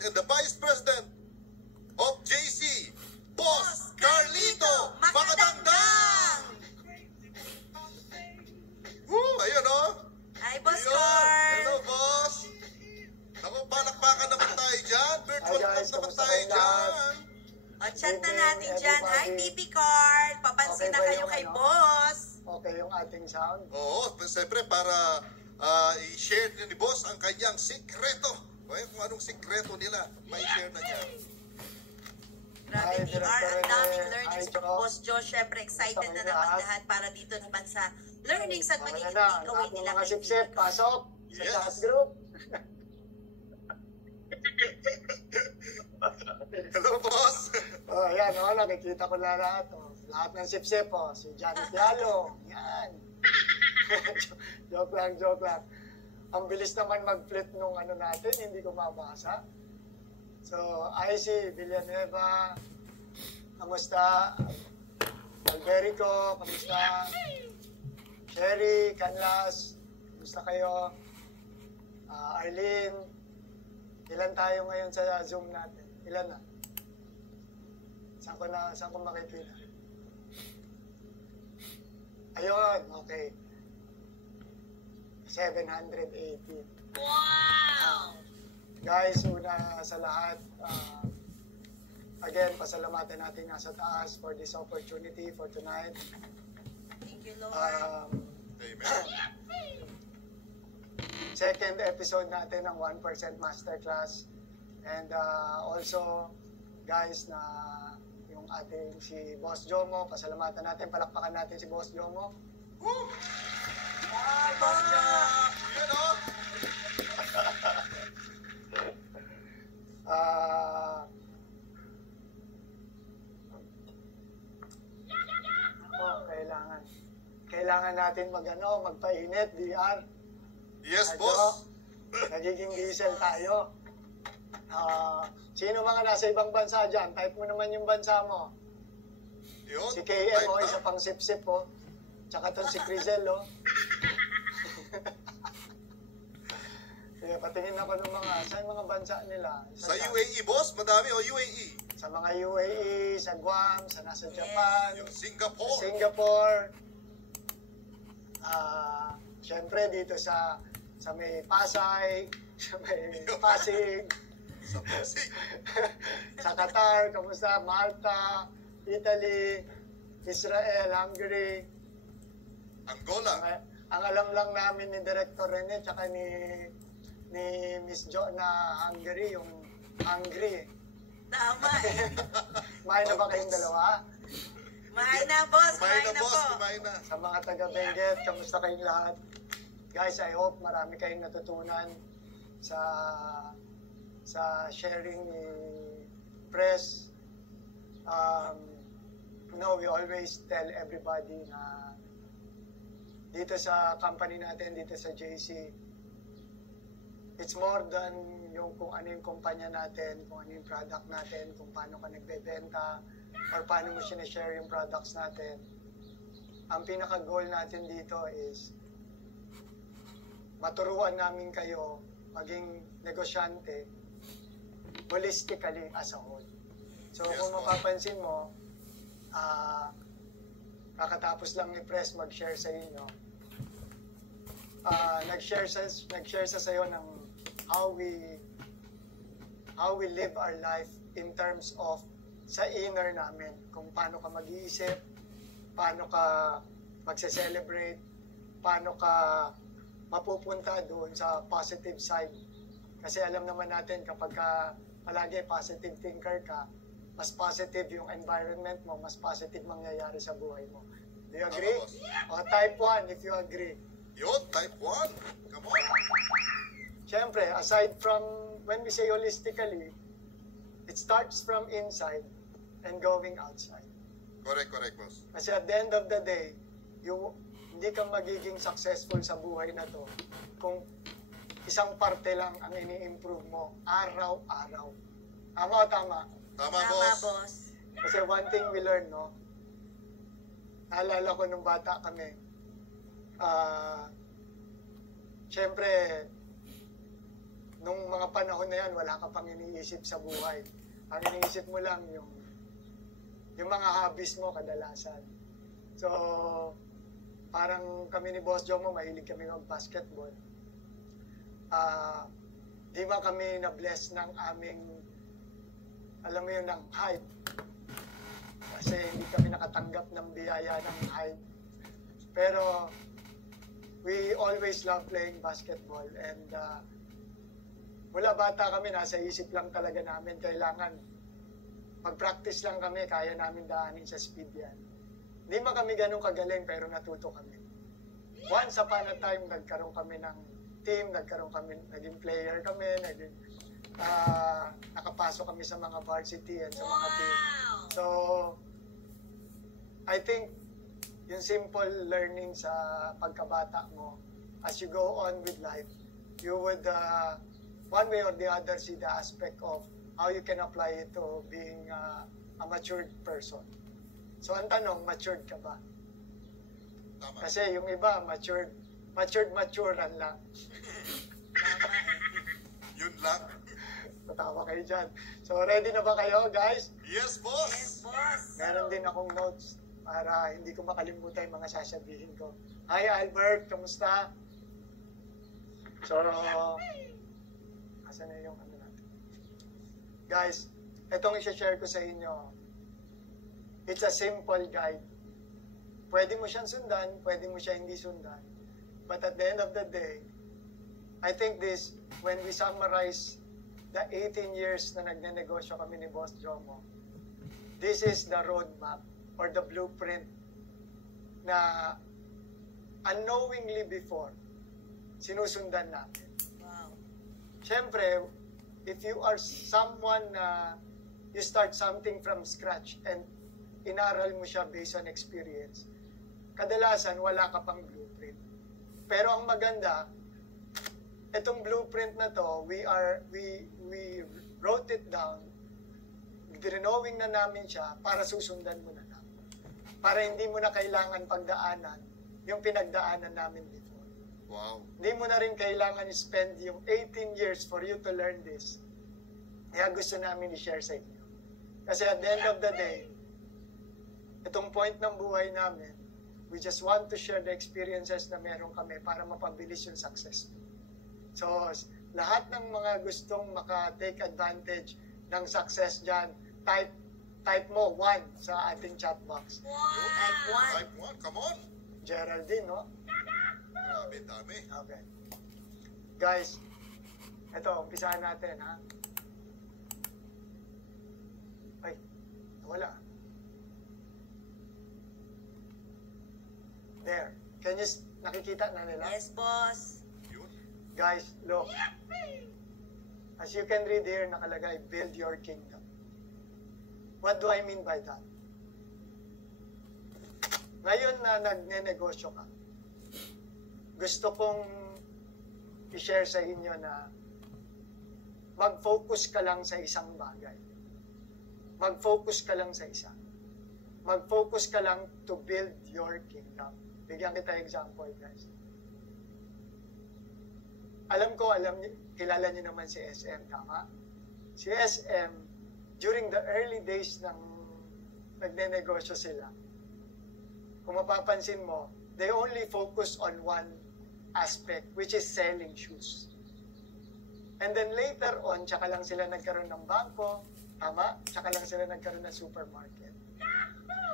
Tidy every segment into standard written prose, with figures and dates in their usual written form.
And the Vice President of JC, Boss Carlito Makatangdang! Ayun o. Hi, Boss Carl! Hello, Boss! Naku, palakpakan naman tayo dyan. Virtual class naman tayo dyan. O, chat na natin dyan. Hi, TP Carl! Papansin na kayo kay Boss. Okay yung ating sound? Oo, siyempre para i-share ni Boss ang kanyang sikreto. Kung anong sikreto nila, may share na niya. Grabe, TR, ang daming learnings from Boss Joe. Siyempre, excited na naman lahat para dito naman sa learnings at magiging takeaway nila. Mga sip-sip, pasok sa chat group. Hello, Boss! Yan, nakikita ko na lahat. Lahat ng sip-sip, si Janet Yalo. Yan. Joke lang. Ang bilis naman mag-flip nung natin, hindi ko mabasa. So, IC, Villanueva, kamusta? Alberico, kamusta? Sherry, Canlas, kamusta kayo? Arlene, ilan tayo ngayon sa Zoom natin? Ilan na? Saan ko makikita? Ayun, okay. 780. Wow! Guys, una sa lahat, again, pasalamatan natin nasa taas for this opportunity for tonight. Thank you, Lord. Amen. Second episode natin ng 1% Masterclass. And also, guys, na yung ating si Boss Jomo, pasalamatan natin, palakpakan natin si Boss Jomo. Woo! Hi, Boss Jomo! Yan o! Kailangan natin magpainit, DR. Yes, Boss. Nagiging diesel tayo. Sino mga nasa ibang bansa dyan? Type mo naman yung bansa mo. Yun, Si KM, isa pang sip-sip, Tsaka to si Crizel, Kaya patingin ako ng saan mga bansa nila. Sa UAE, Boss? Madami UAE? Sa mga UAE, sa Guam, sa nasa Japan, Yung Singapore. Singapore. Siyempre dito sa may Pasay, sa may Pasig, Sa Pasig. sa Qatar, kamusta? Malta, Italy, Israel, Hungary. Angola. Ang alam lang namin ni Director Rene tsaka ni Miss Jo na Hungary, yung Hungry. Tama eh. Kumain na ba kayong dalawa? Kumain na, Boss. Kumain na, Kumain na Boss. po. Kumain na. Sa mga taga-Benguet, kamusta kayong lahat? Guys, I hope marami kayong natutunan sa sharing ni Press. We always tell everybody na dito sa company natin, dito sa JC, it's more than yung kung ano yung kumpanya natin, kung ano yung product natin, kung paano ka nagbebenta, or paano mo sinashare yung products natin. Ang pinaka-goal natin dito is maturuan namin kayo maging negosyante holistically as a whole. So Yes, kung mapapansin mo, kakatapos lang ni Press mag-share sa inyo, nag-share sa sayo ng how we live our life in terms of sa inner namin, kung paano ka mag-iisip, paano ka magse-celebrate, paano ka mapupunta doon sa positive side. Kasi alam naman natin kapag ka palagi positive thinker ka, mas positive yung environment mo, mas positive mangyayari sa buhay mo. Do you agree? O type 1 if you agree. Yun, type 1. Come on. Siyempre, aside from, when we say holistically, it starts from inside and going outside. Correct, boss. Kasi at the end of the day, hindi ka magiging successful sa buhay na to kung isang parte lang ang ini-improve mo araw-araw. Tama o tama? Tama, Tama, boss. boss. Kasi one thing we learn, no? Naalala ko nung bata kami, syempre, nung mga panahon na yan, wala ka pang iniisip sa buhay. Ang iniisip mo lang yung mga hobbies mo kadalasan. So, parang kami ni Boss Jomo, mahilig kami mag-basketball. Di ba kami na-bless ng aming, alam mo yun, ng height. Kasi hindi kami nakatanggap ng biyaya ng height. Pero, we always love playing basketball. And mula bata kami, nasa isip lang talaga namin, kailangan mag-practice lang kami, kaya namin daanin sa speed yan. Hindi man kami ganun kagaling, pero natuto kami. Once upon a time, nagkaroon kami ng team, naging player kami, nakapasok kami sa mga varsity and sa mga team. So, I think, yung simple learning sa pagkabata mo, as you go on with life, you would, one way or the other, see the aspect of how you can apply it to being a matured person. So, ang tanong, matured ka ba? Tama. Kasi yung iba, matured-maturan lang. Tama Yun lang. Tatawa kayo dyan. So, ready na ba kayo, guys? Yes, boss. Yes, boss. Meron din akong notes para hindi ko makalimutan yung mga sasabihin ko. Hi, Albert. Kamusta? So, asan na yung ano natin? Guys, itong i-share ko sa inyo. It's a simple guide. Pwede mo siyang sundan, pwede mo siya hindi sundan. But at the end of the day, I think this, when we summarize the 18 years na nagnenegosyo kami ni Boss Jomo, this is the roadmap or the blueprint na unknowingly before, sinusundan natin. Wow. Siyempre, if you are someone na you start something from scratch and inaral mo siya based on experience, kadalasan wala ka pang blueprint. Pero ang maganda, itong blueprint na to, we wrote it down, drinowing na namin siya para susundan mo na lang. Para hindi mo na kailangan pagdaanan yung pinagdaanan namin before. Wow. Hindi mo na rin kailangan spend yung 18 years for you to learn this. Kaya gusto namin i-share sa inyo. Kasi at the end of the day, itong point ng buhay namin, we just want to share the experiences na meron kami para mapabilis yung success. So, lahat ng mga gustong maka-take advantage ng success dyan, type mo 1 sa ating chat box. Wow. Type 1. Type 1, come on. Geraldine, no? Grabe, dami. Okay. Guys, ito, umpisahan natin, ha? Ay, wala. There. Can you, nakikita na nila? Yes, boss. Yun. Guys, look. As you can read here, nakalagay, build your kingdom. What do I mean by that? Ngayon na nagne-negosyo ka, gusto kong i-share sa inyo na mag-focus ka lang sa isang bagay. Mag-focus ka lang sa isa. Mag-focus ka lang to build your kingdom. Bigyan kita example, guys. Alam niyo, kilala niyo naman si SM, tama? Si SM, during the early days ng nagne-negosyo sila, kung mapapansin mo, they only focus on one aspect, which is selling shoes. And then later on, tsaka lang sila nagkaroon ng bangko, tama? Tsaka lang sila nagkaroon ng supermarket.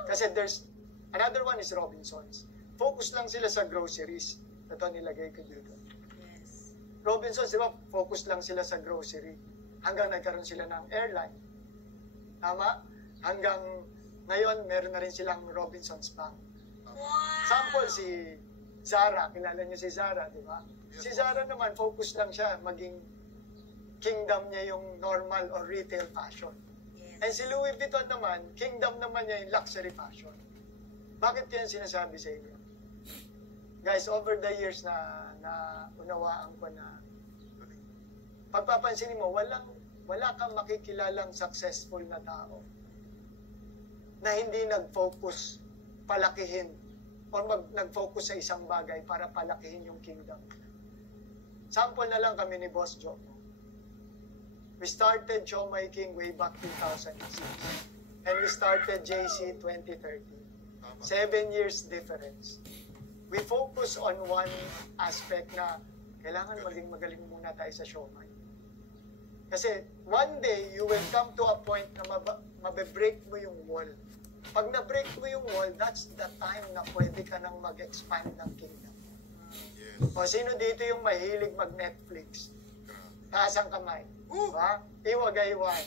Kasi there's, another one is Robinsons. Focus lang sila sa groceries. Ito nilagay ko dito. Yes. Robinsons, di ba, focus lang sila sa grocery. Hanggang nagkaroon sila ng airline. Tama? Hanggang ngayon, meron na rin silang Robinsons Bank. Wow! Sample si Zara, kilala niyo si Zara, di ba? Si Zara naman, focus lang siya, maging kingdom niya yung normal or retail fashion. Yes. And si Louis Vuitton naman, kingdom naman niya yung luxury fashion. Bakit kaya sinasabi sa inyo? Guys, over the years na unawaan ko na, pagpapansinin mo, wala kang makikilalang successful na tao na hindi nag-focus palakihin or nag-focus sa isang bagay para palakihin yung kingdom. Sample na lang kami ni Boss Joe. We started Shomai King way back 2006. And we started JC 2013. 7 years difference. We focus on one aspect na kailangan maging magaling muna tayo sa Shomai. Kasi one day, you will come to a point na mabe-break mo yung wall. Pag na-break mo yung wall, that's the time na pwede ka nang mag-expand ng kingdom. Yes. O sino dito yung mahilig mag-Netflix? Taas ang kamay. Diba? Iwagay-way.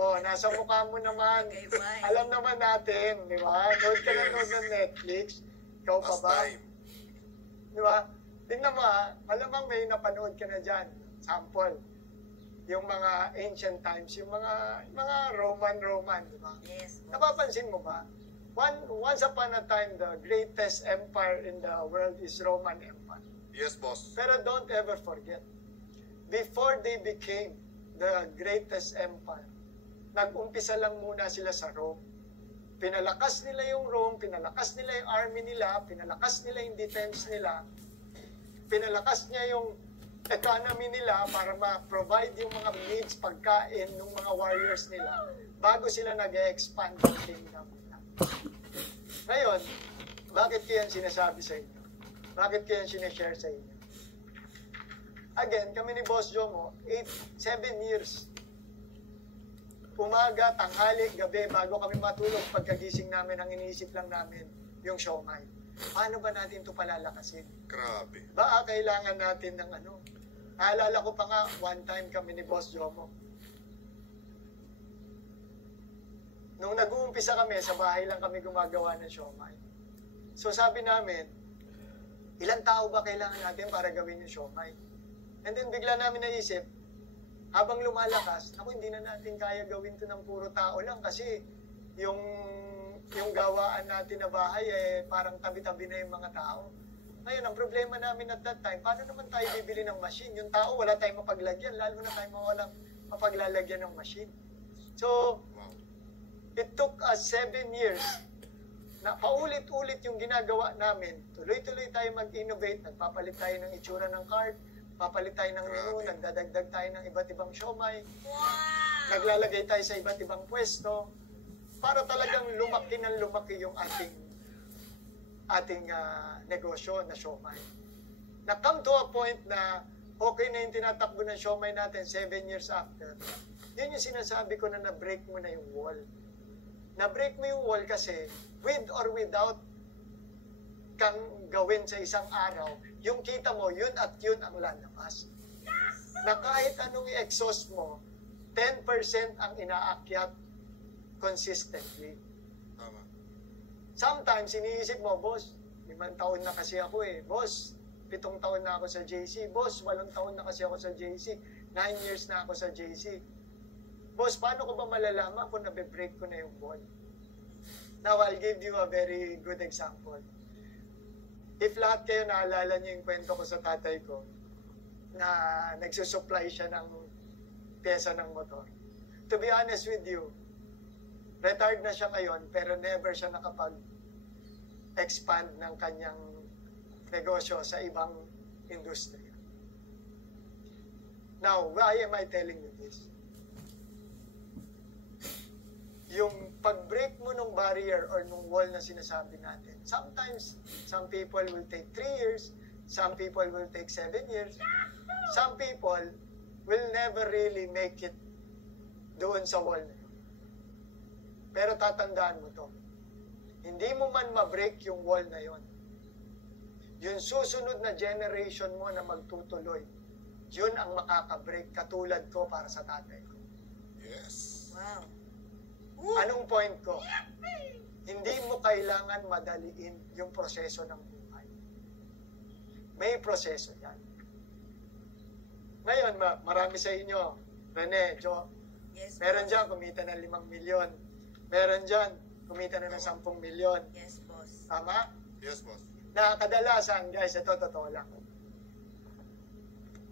O, nasa mukha mo naman. Iwagay-way. Alam naman natin, di ba? Nood ka na nood ng Netflix. Ikaw pa Last ba? time. Di ba? Tingnan mo ha, malamang may napanood ka na dyan. Sample. Yung mga ancient times, yung mga Roman, di ba? Yes. Napapansin mo ba? Once upon a time, the greatest empire in the world is Roman Empire. Yes, boss. Pero don't ever forget, before they became the greatest empire, nag-umpisa lang muna sila sa Rome. Pinalakas nila yung Rome, pinalakas nila yung army nila, pinalakas nila yung defense nila, pinalakas niya yung economy nila para ma-provide yung mga needs, pagkain ng mga warriors nila bago sila nag-expand ng kingdom nila. Ngayon, bakit kaya sinasabi sa inyo? Bakit kaya sinishare sa inyo? Again, kami ni Boss Jomo, 7 years. Umaga, tanghali, gabi, bago kami matulog, pagkagising namin, ang iniisip lang namin, yung Shomai. Paano ba natin ito palalakasin? Grabe. Baka kailangan natin ng ano? Naalala ko pa nga, one time kami ni Boss Jomo. Nung nag-uumpisa kami, sa bahay lang kami gumagawa ng Shomai. So sabi namin, ilang tao ba kailangan natin para gawin yung Shomai? And then bigla namin naisip, habang lumalakas, ako hindi na natin kaya gawin to ng puro tao lang kasi yung gawaan natin na bahay parang tabi-tabi na yung mga tao. Ngayon, ang problema namin at that time, paano naman tayo bibili ng machine? Yung tao, wala tayong mapaglagyan, lalo na tayo walang mapaglalagyan ng machine. So, Wow. it took us 7 years na paulit-ulit yung ginagawa namin. Tuloy-tuloy tayo mag-innovate, nagpapalit tayo ng itsura ng cart, papalit tayo ng menu, nagdadagdag tayo ng iba't ibang siomai, naglalagay tayo sa iba't ibang pwesto, para talagang lumaki ng lumaki yung ating negosyo na siomai. Na-come to a point na okay na yung tinatakbo ng siomai natin 7 years after. Yun yung sinasabi ko na na-break mo na yung wall. Na-break mo yung wall kasi with or without kang gawin sa isang araw, yung kita mo, yun at yun ang lalabas. Na kahit anong i-exhaust mo, 10% ang inaakyat consistently. Tama. Sometimes, iniisip mo, boss, 5 taon na kasi ako eh. Boss, 7 taon na ako sa JC. Boss, 8 taon na kasi ako sa JC. 9 years na ako sa JC. Boss, paano ko ba malalaman kung nabe-break ko na yung ball? Now, I'll give you a very good example. If lahat kayo naalala niyo yung kwento ko sa tatay ko, na nagsusupply siya ng pyesa ng motor. To be honest with you, retired na siya ngayon, pero never siya nakapag-expand ng kanyang negosyo sa ibang industriya. Now, why am I telling you this? yung pag-break mo ng barrier or nung wall na sinasabi natin. Sometimes, some people will take 3 years, some people will take 7 years, some people will never really make it doon sa wall na yun. Pero tatandaan mo to, hindi mo man ma-break yung wall na yun, yung susunod na generation mo na magtutuloy, yun ang makaka-break katulad ko para sa tatay ko. Yes. Wow. Anong point ko? Hindi mo kailangan madaliin yung proseso ng buhay. May proseso yan. Ngayon, marami sa inyo, Rene, Jo, Yes, meron boss. dyan kumita ng 5 milyon. Meron dyan kumita na ng 10 milyon. Yes, boss. Tama? Yes, boss. Na kadalasan, guys, ito totoo lang.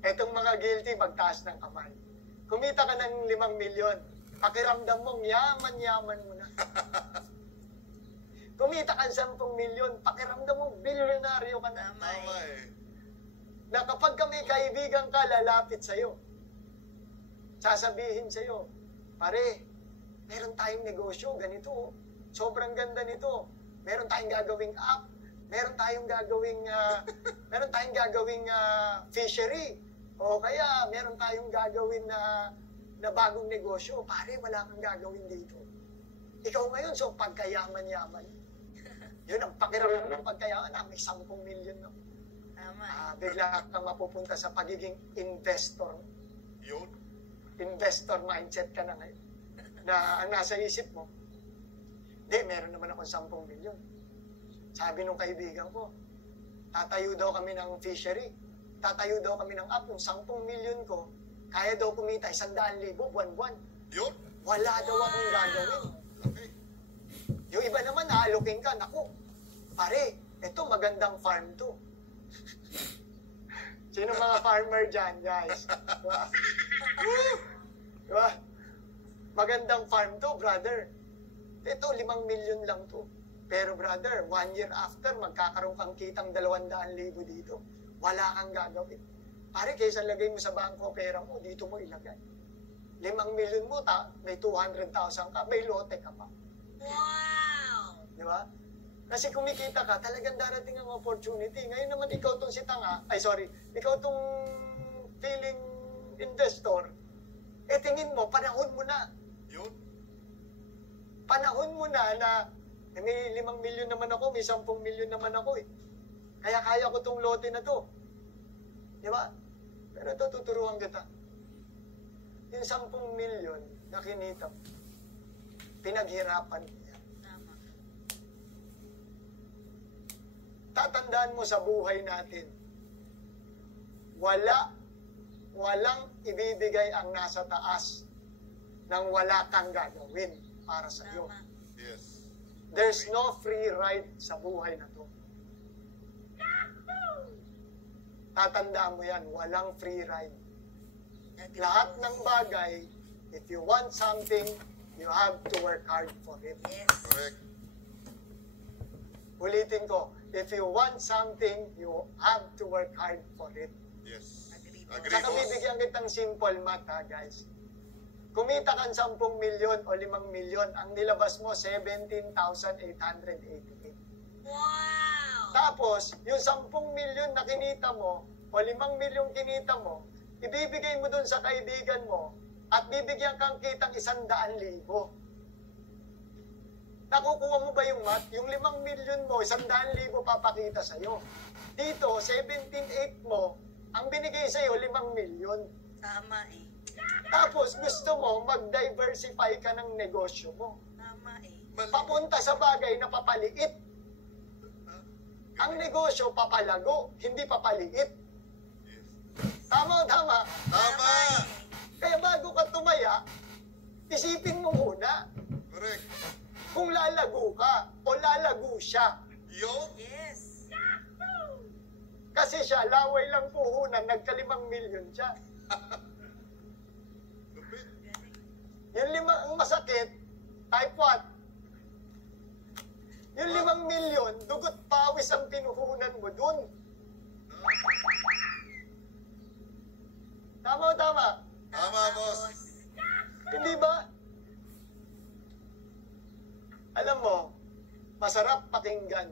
Etong mga guilty, magtaas ng kamay. Kumita ka ng 5 milyon, pakiramdam mong yaman-yaman mo na. Kumita ka ng 10 milyon, pakiramdam mong bilyonaryo ka na. Tama Tama eh. eh. Na kapag kami kaibigan ka, lalapit sa'yo. Sasabihin sa'yo, pare, meron tayong negosyo, ganito. Sobrang ganda nito. Meron tayong gagawing app. Meron tayong gagawing fishery. O kaya, meron tayong gagawin na bagong negosyo. Pare, wala kang gagawin dito. Ikaw ngayon, so pagkayaman-yaman. Yun ang pakiramdam ng pagkayaman. May 10 milyon na. Tama eh. Bigla kang mapupunta sa pagiging investor. Yun. Investor mindset ka na ngayon. Na ang nasa isip mo, meron naman akong 10 milyon. Sabi nung kaibigan ko, tatayo daw kami ng fishery. Tatayo daw kami ng app. Yung 10 milyon ko, kaya daw kumita 100,000 buwan-buwan. Yun. Wala daw akong gagawin. Okay. Yung iba naman, naaloking ka. Naku, pare, ito magandang farm to. Sino mga farmer dyan, guys? Diba? Diba? Magandang farm to, brother. Ito, 5 milyon lang to. Pero brother, 1 year after, magkakaroon kang kitang 200,000 dito. Wala kang gagawin. Pare, kaysa lagay mo sa bangko pera mo, dito mo ilagay. 5 milyon mo, may 200,000 ka, may lote ka pa. Wow! Di ba? Kasi kumikita ka, talagang darating ang opportunity. Ngayon naman ikaw tong ikaw tong feeling investor, tingin mo, panahon mo na. Yun. Panahon mo na may 5 milyon naman ako, may 10 milyon naman ako eh. Kaya kaya ko tong lote na to. Di ba? Pero ito, tuturuan kita. Yung 10 milyon na kinita mo, pinaghirapan mo yan. Tama. Tatandaan mo sa buhay natin, walang ibibigay ang nasa taas nang wala kang gagawin para sa iyo. Tama. Yes. There's no free ride sa buhay na to. Tatandaan mo yan, walang free ride. Agree, Lahat boss. ng bagay, if you want something, you have to work hard for it. Yes. Correct. Ulitin ko, if you want something, you have to work hard for it. Yes. Agree, boss. Agree, Saka boss. bibigyan kitang simple math ha, guys. Kumita kang 10 milyon o 5 milyon, ang nilabas mo 17,888. Wow! Tapos, yung 10 milyon na kinita mo o 5 milyon kinita mo, ibibigay mo dun sa kaibigan mo at bibigyan kang kitang 100,000. Nakukuha mo ba yung math? Yung 5 milyon mo, 100,000 papakita sa'yo. Dito, 17,800 mo, ang binigay sa'yo, 5 milyon. Tama eh. Tapos, gusto mo, mag-diversify ka ng negosyo mo. Tama eh. Mali. Papunta sa bagay na papaliit. Ang negosyo, papalago, hindi papaliit. Yes. Tama o tama? Tama. eh. Kaya bago ka tumaya, isipin mo muna Correct. kung lalago ka o lalago siya. Yun. Yes. Kasi siya, laway lang puhunan, nagka-5 milyon siya. Lupit. Galing. Yung 5 ang masakit, type what? Yung 5 milyon, dugot pawis ang pinuhunan mo dun. Tama o tama? Tama, boss. Hindi ba? Masarap pakinggan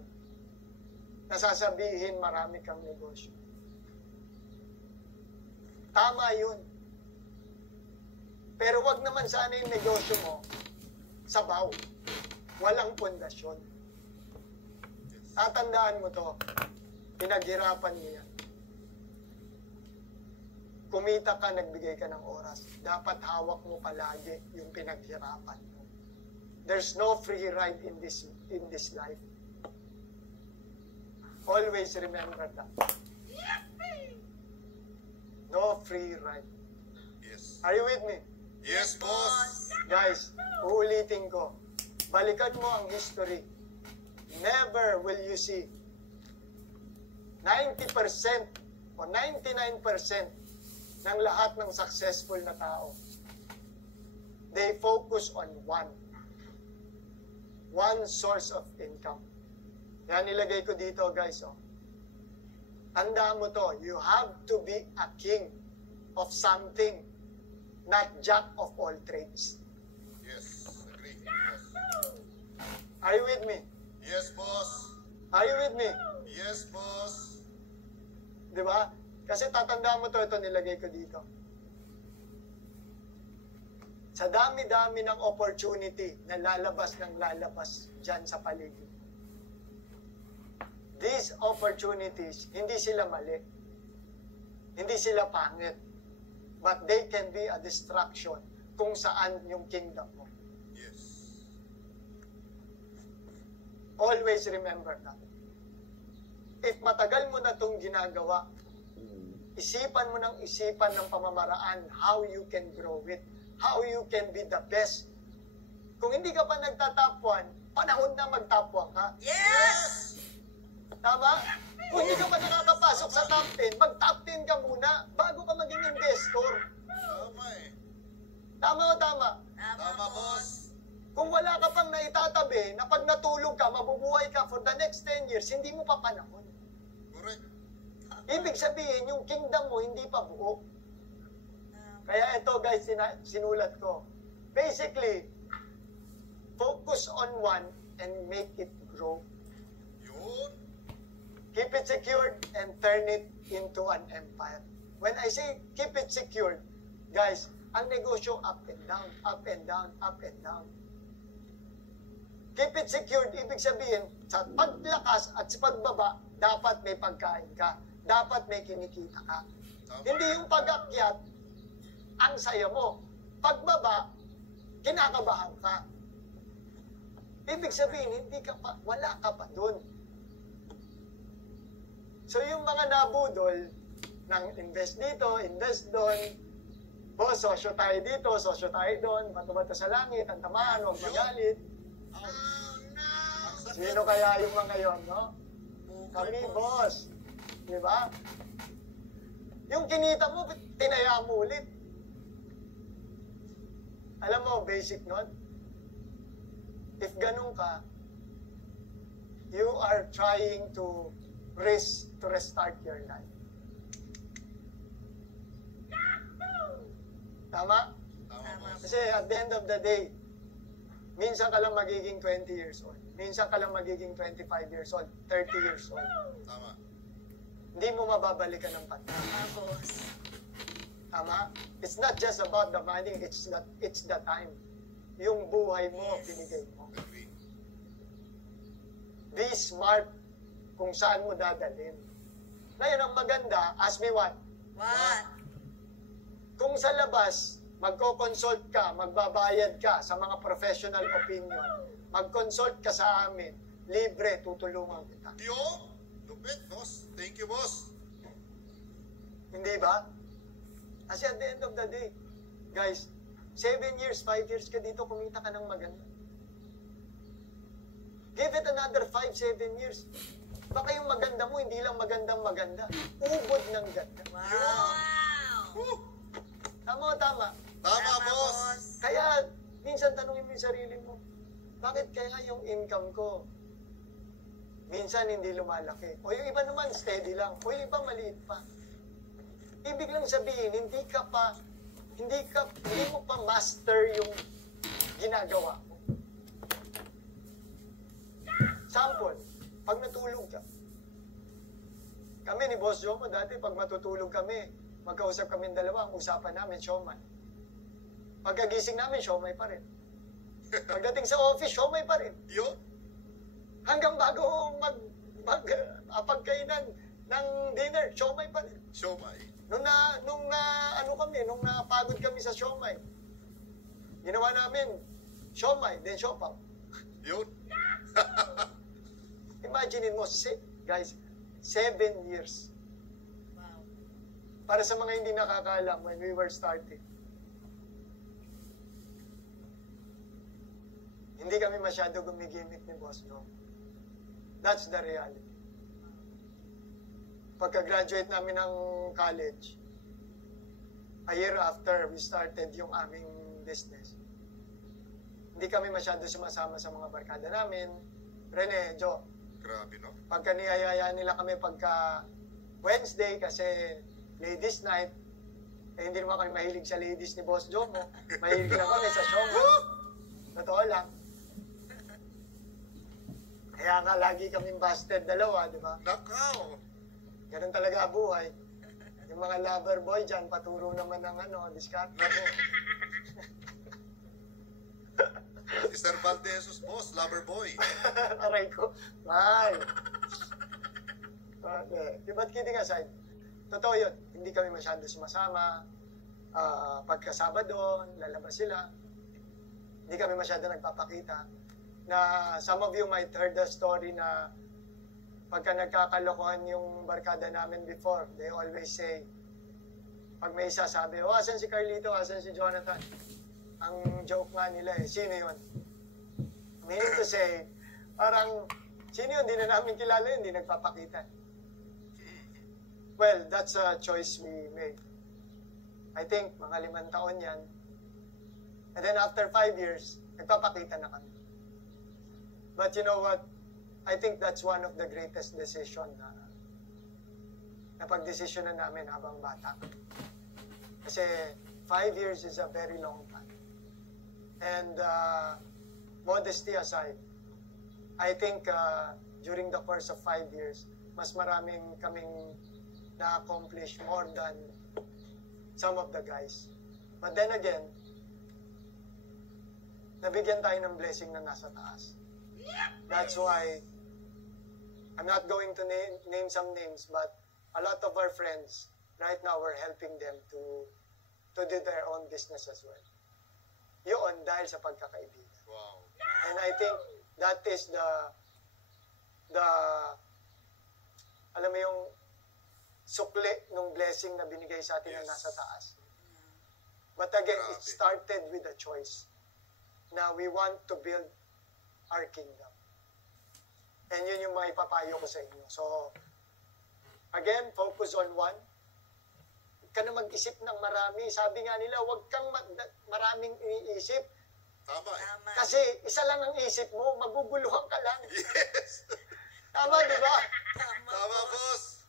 na sasabihin marami kang negosyo. Tama yun. Pero wag naman sana yung negosyo mo sabaw. Walang pundasyon. Tatandaan mo to. Pinaghirapan mo yan. Kumita ka, nagbigay ka ng oras. Dapat hawak mo palagi yung pinaghirapan mo. There's no free ride in this life. Always remember that. No free ride. Yes. Are you with me? Yes, boss. Guys, uulitin ko. Balikan mo ang history. Never will you see 90% o 99% ng lahat ng successful na tao. They focus on one source of income. Yan nilagay ko dito, guys. Oh. Tandaan mo to, you have to be a king of something, not jack of all trades. Yes, agree. Boss. Are you with me? Yes, boss. Are you with me? Yes, boss. Di ba? Kasi tatandaan mo to, ito nilagay ko dito. Sa dami-dami ng opportunity na lalabas dyan sa paligid. These opportunities, hindi sila mali. Hindi sila pangit. But they can be a distraction kung saan yung kingdom mo. Yes. Always remember that. If matagal mo na itong ginagawa, isipan mo ng isipan ng pamamaraan how you can grow it, how you can be the best. Kung hindi ka pa nagta-top 1, panahon na mag-top 1 ka. Yes! Tama? Kung hindi ka pa nakakapasok sa top 10, mag-top 10 ka muna bago ka maging investor. Tama eh. Tama o tama? Tama, boss. Kung wala ka pang naitatabi na pag natulog ka, mabubuhay ka for the next 10 years, hindi mo pa panahon. Correct. Ibig sabihin, yung kingdom mo hindi pa buo. Kaya ito guys, sinulat ko. Basically, focus on one and make it grow. Yun. Keep it secured and turn it into an empire. When I say keep it secured, guys, ang negosyo up and down, up and down, up and down. Keep it secured, ibig sabihin, sa paglakas at sa pagbaba, dapat may pagkain ka. Dapat may kinikita ka. Tama. Hindi yung pag-akyat, ang saya mo. Pagbaba, kinakabahan ka. Ibig sabihin, hindi ka pa, wala ka pa dun. So yung mga nabudol, ng invest dito, invest doon, sosyo tayo dito, sosyo tayo doon, bato-bato sa langit, ang tamaan, huwag magalit. Sino kaya yung mga yon, no? Kami, boss. Di ba? Yung kinita mo, tinaya mo ulit. Alam mo, basic nun? If ganun ka, you are trying to restart your life. Tama? Tama, boss. Kasi at the end of the day, minsan ka lang magiging 20 years old. Minsan ka lang magiging 25 years old, 30 years old. Tama. Hindi mo mababalikan ng panahon. Tama, boss. Tama? It's not just about the money, it's the time. Yung buhay mo, Yes. binigay mo. Agree. Be smart kung saan mo dadalhin. Ngayon, ang maganda, ask me what? What? Kung sa labas, magko-consult ka, magbabayad ka sa mga professional opinion, mag-consult ka sa amin, libre, tutulungan kita. Yung, lupit, boss. Thank you, boss. Hindi ba? Kasi at the end of the day, guys, 7 years, 5 years ka dito, kumita ka ng maganda. Give it another 5, 7 years. Baka yung maganda mo, hindi lang magandang maganda. Ubod ng ganda. Wow! Woo! Tama o tama? Tama, boss. Kaya, minsan tanungin mo yung sarili mo, bakit kaya yung income ko, minsan hindi lumalaki? O yung iba naman, steady lang. O yung iba, maliit pa. Ibig lang sabihin, hindi mo pa master yung ginagawa mo. Sample, pag natulog ka. Kami ni Boss Jomo dati, pag matutulog kami, magkausap kami dalawa, ang usapan namin, siomay. Pagkagising namin, siomay pa rin. Pagdating sa office, siomay pa rin. Yun. Hanggang bago pagkainan ng dinner, siomay pa rin. Siomay. Nung napagod kami sa siomay, ginawa namin, siomay, then siopaw. Yun. Imagine mo, guys, 7 years. Wow. Para sa mga hindi nakakaalam, when we were starting, hindi kami masyado gumigimik ni Boss Joe. That's the reality. Pagka-graduate namin ng college, a year after we started yung aming business, hindi kami masyado sumasama sa mga barkada namin. Rene, Joe, Grabe, no? pagka niyayaya nila kami pagka Wednesday kasi ladies night, eh hindi naman kami mahilig sa ladies ni Boss Jomo. Mahilig lang kami sa show. Totoo lang. Kaya nga lagi kaming busted dalawa, di ba? Nakaw. Ganun talaga buhay. Yung mga lover boy dyan, paturo naman ng diskarte. Nako. Mr. Valdesos, boss, lover boy. Aray ko. Bye. Okay. But kidding aside, totoo yun. Hindi kami masyado sumasama. Pagka Sabado, lalabas sila. Hindi kami masyado nagpapakita. Na some of you might heard the story na pagka nagkakalokohan yung barkada namin before, they always say, pag may isa sabi, oh, asan si Carlito, asan si Jonathan? Ang joke nga nila sino yun? Meaning to say, parang, sino yun? Hindi na namin kilala yun, hindi nagpapakita. Well, that's a choice we made. I think, mga 5 taon yan. And then after 5 years, nagpapakita na kami. But you know what? I think that's one of the greatest decision na pag-desisyon na namin habang bata. Kasi 5 years is a very long time. And modesty aside, I think during the course of 5 years, mas maraming kaming na-accomplish more than some of the guys. But then again, nabigyan tayo ng blessing na nasa taas. That's why, I'm not going to name some names, but a lot of our friends, right now, we're helping them to do their own business as well. Yun, dahil sa pagkakaibigan. Wow. And I think that is the alam mo yung sukli ng blessing na binigay sa atin na nasa taas. But again, it started with a choice. Now, we want to build our kingdom. And yun yung mga ipapayo ko sa inyo. So, again, focus on one. Huwag ka na mag-isip ng marami. Sabi nga nila, huwag kang maraming iniisip. Tama eh. Tama. Kasi isa lang ang isip mo, maguguluhan ka lang. Yes. Tama, di ba? Tama, boss.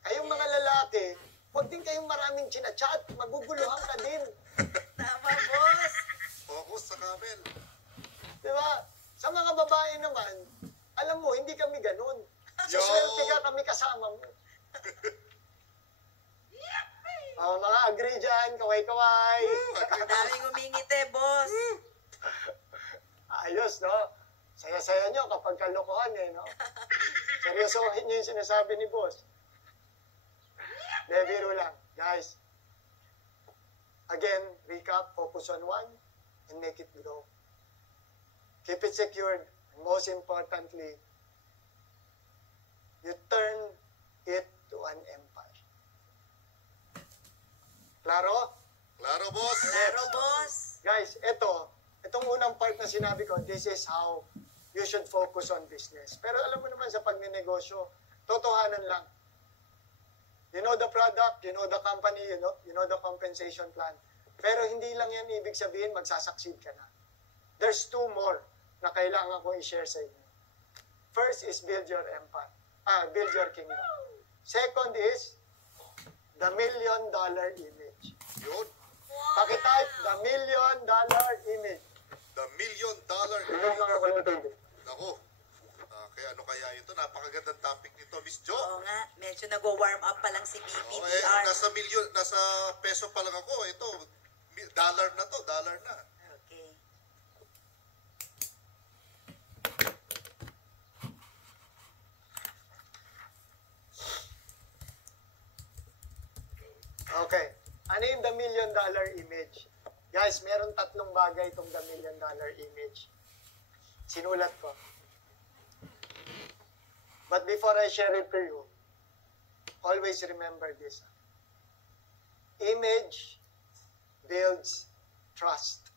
Kayong mga lalaki, huwag din kayong maraming chinachat. Maguguluhan ka din. Tama, boss. Focus sa camel. Di ba? Sa mga babae naman, alam mo, hindi kami ganun. Suswerte ka kami kasama mo. Oh, mga agree dyan, kaway-kaway. Daming umingiti, boss. Ayos, no? Saya-saya nyo kapag kalokohan no? Seryosohin nyo yung sinasabi ni boss. De, biro lang. Guys, again, recap, focus on one, and make it grow. Keep it secured, and most importantly, you turn it to an empire. Klaro? Klaro, boss. Klaro, boss. Guys, itong unang part na sinabi ko, this is how you should focus on business. Pero alam mo naman sa pagnenegosyo, totohanan lang. You know the product, you know the company, you know the compensation plan. Pero hindi lang yan ibig sabihin magsasucceed ka na. There's 2 more na kailangan ko i-share sa inyo. First is build your empire. Build your kingdom. Second is the $1 million image. Yun. Pakitype, the $1 million image. The $1 million. Ano mga kulitin? Naku, kaya ano kaya ito? Napakagandang topic nito, Miss Jo. Oo nga, medyo nag-warm up pa lang si Okay, BPDR. nasa peso pa lang ako. Ito, dollar na to, dollar na. Okay. Okay. Ano yung the $1 million image? Guys, meron 3 bagay itong the $1 million image. Sinulat ko. But before I share it to you, always remember this. Image builds trust.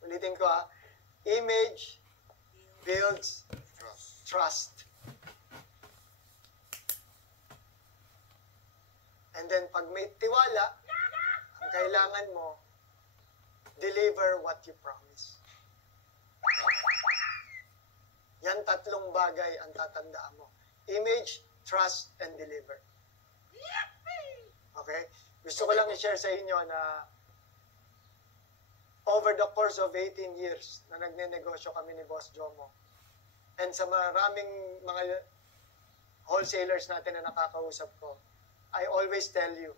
Ulitin ko ha. Image builds trust. And then pag may tiwala, ang kailangan mo, deliver what you promise. Yan 3 bagay ang tatandaan mo. Image, trust, and deliver. Okay? Gusto ko lang i-share sa inyo na over the course of 18 years na nagne-negosyo kami ni Boss Jomo, and sa maraming mga wholesalers natin na nakakausap ko, I always tell you,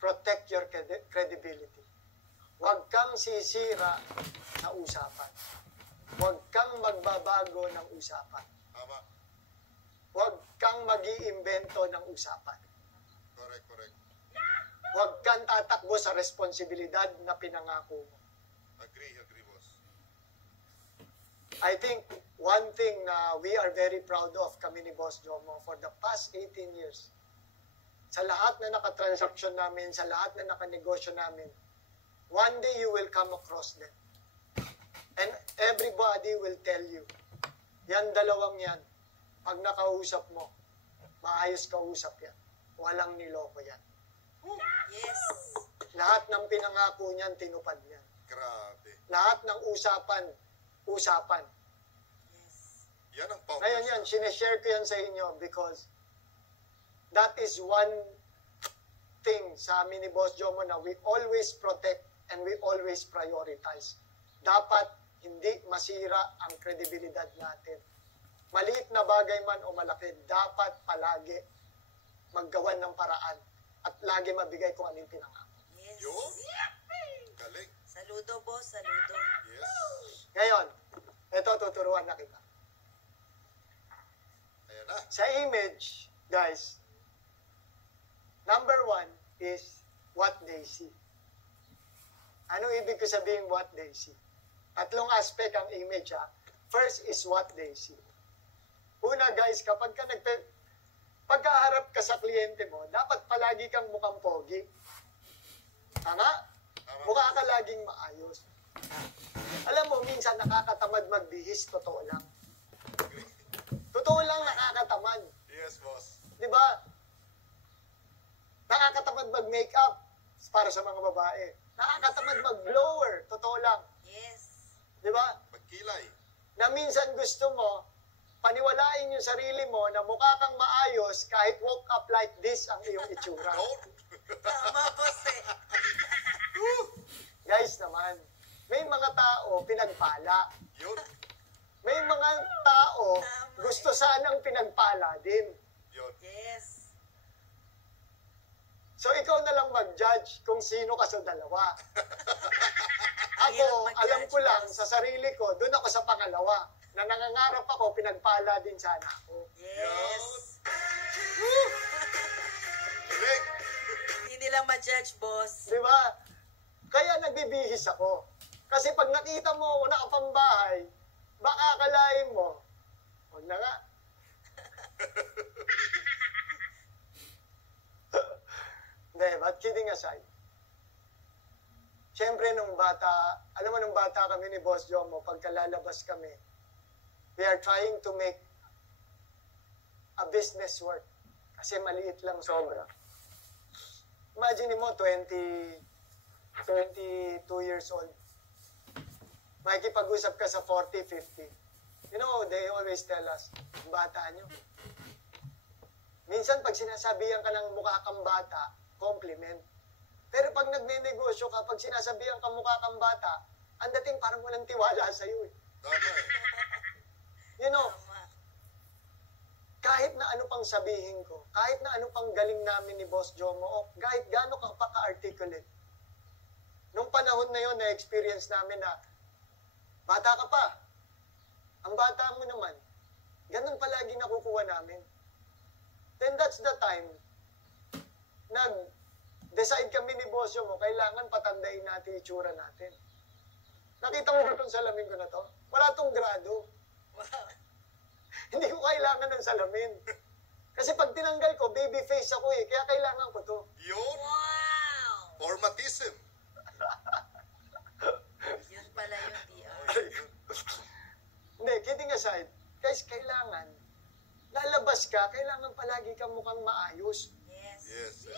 protect your credibility. Huwag kang sisira na usapan. Huwag kang magbabago ng usapan. Tama. Huwag kang mag-iimbento ng usapan. Correct. Huwag kang tatakbo sa responsibilidad na pinangako mo. Agree, boss. I think one thing na we are very proud of kami ni Boss Jomo for the past 18 years, sa lahat na nakatransaksyon namin, sa lahat na nakanegosyo namin, one day you will come across them. And everybody will tell you, yan 2 yan, pag nakausap mo, maayos kausap yan. Walang niloko yan. Yes. Lahat ng pinangako niyan, tinupad niyan. Grabe. Lahat ng usapan. Yes. Yan ang power. Ngayon yan, sineshare ko yan sa inyo because that is one thing sa amin ni Boss Jomo na we always protect and we always prioritize. Dapat hindi masira ang kredibilidad natin. Maliit na bagay man o malaki, dapat palagi maggawan ng paraan at lagi mabigay kung ano yung pinangako. Yes. Yun? Galing. Saludo, boss. Saludo. Yes. Ngayon, ito tuturuan na kita. Ayan na. Sa image, guys, number 1 is what they see. Anong ibig ko sabihin what they see? 3 aspect ang image ha. First is what they see. Una guys, kapag pagkaharap ka sa kliyente mo, dapat palagi kang mukhang pogi. Tama? Mukha ka laging maayos. Alam mo, minsan nakakatamad magbihis, totoo lang. Totoo lang nakakatamad. Yes, boss. Di ba? Nakakatamad mag-makeup para sa mga babae. Nakakatamad mag-blower, totoo lang. Yes. Di ba? Magkilay. Na minsan gusto mo, paniwalain yung sarili mo na mukha kang maayos kahit walk up like this ang iyong itsura. Don't. Tama, boss eh. Guys naman, may mga tao pinagpala. Yun. May mga tao Tama gusto sanang pinagpala din. Yun. Yes. So ikaw na lang mag-judge kung sino ka sa dalawa. Ako, Hirap mag-judge, alam ko lang, boss. sa sarili ko, doon ako sa pangalawa, na nangangarap ako, pinagpala din sana ako. Yes. Galing. Hindi nila ma-judge, boss. Di ba? Kaya nagbibihis ako. Kasi pag nakita mo, nakapambahay, baka akalain mo, huwag na nga. Hindi, but kidding aside, siyempre nung bata, alam mo nung bata kami ni Boss Jomo, pagkalalabas kami, we are trying to make a business work. Kasi maliit lang sobra. Imagine mo, 22 years old. Makikipag-usap ka sa 40, 50. You know, they always tell us, bata nyo. Minsan, pag sinasabihan ka ng mukha kang bata, compliment. Pero pag nagne-negosyo ka, pag sinasabihan ka mukha kang bata, ang dating parang walang tiwala sa'yo eh. Tama eh. You know, Tama. kahit na ano pang sabihin ko, kahit na ano pang galing namin ni Boss Jomo, o kahit gaano ka pa ka-articulate, nung panahon na yon na-experience namin na, bata ka pa, ang bata mo naman, ganun palagi nakukuha namin. Then that's the time, nag-decide kami ni Boss Jomo, kailangan patandain natin itsura natin. Nakita mo ba itong salamin ko na to? Wala tong grado. Wow. Hindi ko kailangan ng salamin. Kasi pag tinanggal ko, baby face ako eh. Kaya kailangan ko to. Yun. Wow! Formatism. Yun pala yung DR. Hindi, kidding aside, guys, kailangan, lalabas ka, kailangan palagi kang mukhang maayos. Yes. Yes.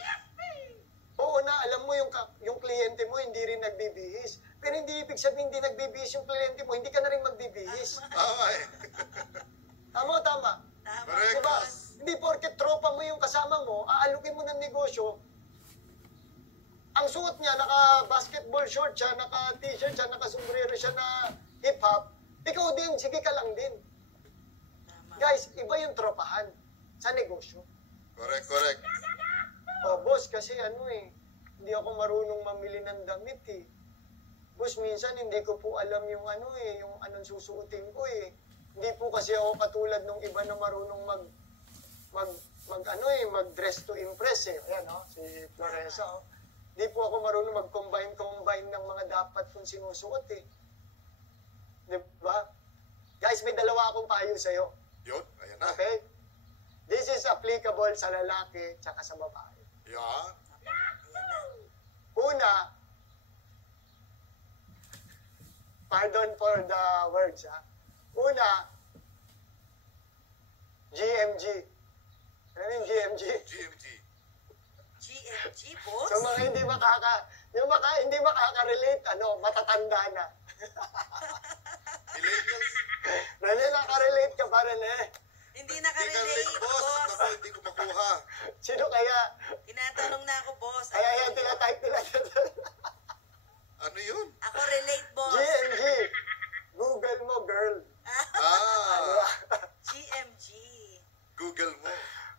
Oo na, alam mo yung kliyente mo hindi rin nagbibihis. Pero hindi ibig sabihin hindi nagbibihis yung kliyente mo, hindi ka na rin magbibihis. Tama eh. Tama o tama? Tama. Correct. Diba? boss. Hindi porket tropa mo yung kasama mo, aalukin mo ng negosyo, ang suot niya, naka-basketball short siya, naka-t-shirt siya, naka-sombrero siya na hip-hop, ikaw din, sige ka lang din. Tama. Guys, iba yung tropahan sa negosyo. Correct, correct. Oh, boss, kasi hindi ako marunong mamili ng damit eh. Boss, minsan hindi ko po alam yung yung anong susuotin ko eh. Hindi po kasi ako katulad nung iba na marunong mag-dress to impress eh. Ayan, si Floresa, Hindi po ako marunong mag-combine ng mga dapat kong sinusuot eh. Di ba? Guys, may dalawa akong payo sa'yo. Yun, ayan na. Okay? This is applicable sa lalaki tsaka sa babae. Yan. Una, pardon for the words, Una, GMG. Ano yung GMG? GMG. GMG, boss? So mga hindi hindi makaka-relate, matatanda na. Millennials. Rene, nakarelate ka ba, Rene? Hindi Hindi ka nakarelate, relate, boss. boss. Naku, hindi ko makuha. Sino kaya? Tinatanong na ako, boss. Kaya yan, tinatype nila. Ano yun? Ako relate, boss. GMG. Google mo, girl. Ah, GMG. Google mo.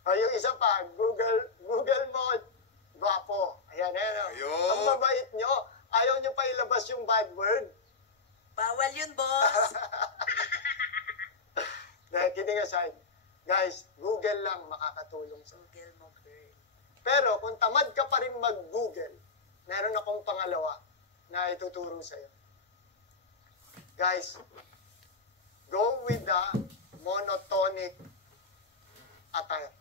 Yung isa pa, Google mo, gwapo. Ayan. Ayun. Ang mabait nyo. Ayaw nyo pa ilabas yung bad word. Bawal yun, boss. Kidding aside, guys, Google lang makakatulong sa. Google mo, girl. Pero kung tamad ka pa rin mag-Google, meron akong pangalawa na ituturo sa'yo. Guys, go with the monotonic attire.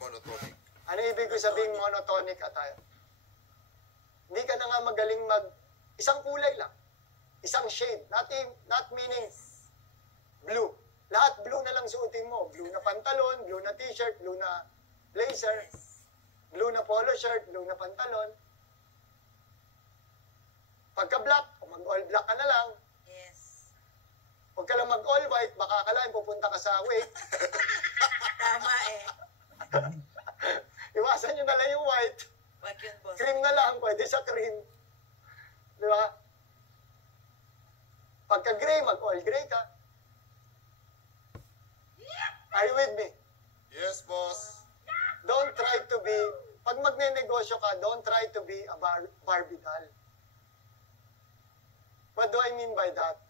Monotonic. Ano ibig ko sabihin monotonic attire? Hindi ka na nga magaling isang kulay lang. Isang shade. Not meaning blue. Lahat blue na lang suotin mo. Blue na pantalon, blue na t-shirt, blue na blazer, Yes. blue na polo shirt, blue na pantalon. Pagka black, o mag-all black ka na lang. Yes. Huwag ka lang mag-all white, baka akalain pupunta ka sa wake. Tama eh. Iwasan nyo na lang yung white. Wag yun, boss. Cream na lang, pwede sa cream. Di ba? Pagka gray, mag-all gray ka. Are you with me? Yes, boss. Don't try to be, pag magne-negosyo ka, don't try to be a Barbie doll. What do I mean by that?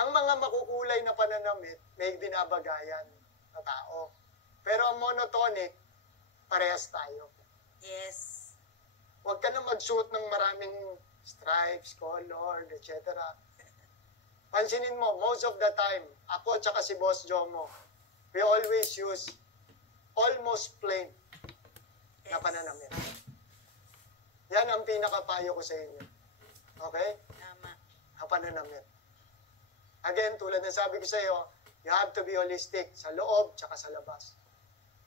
Ang mga makukulay na pananamit, may binabagayan na tao. Pero ang monotonic, parehas tayo. Yes. Huwag ka na mag-suit ng maraming stripes, color, etc. Pansinin mo, most of the time, ako tsaka si Boss Jomo, we always use almost plain na pananamit. Yan ang pinakapayo ko sa inyo. Okay? Tama. Ang pananamit. Again, tulad ng sabi ko sa iyo, you have to be holistic sa loob tsaka sa labas.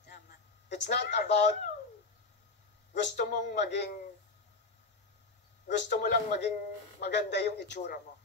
Tama. It's not about gusto mo lang maging maganda yung itsura mo.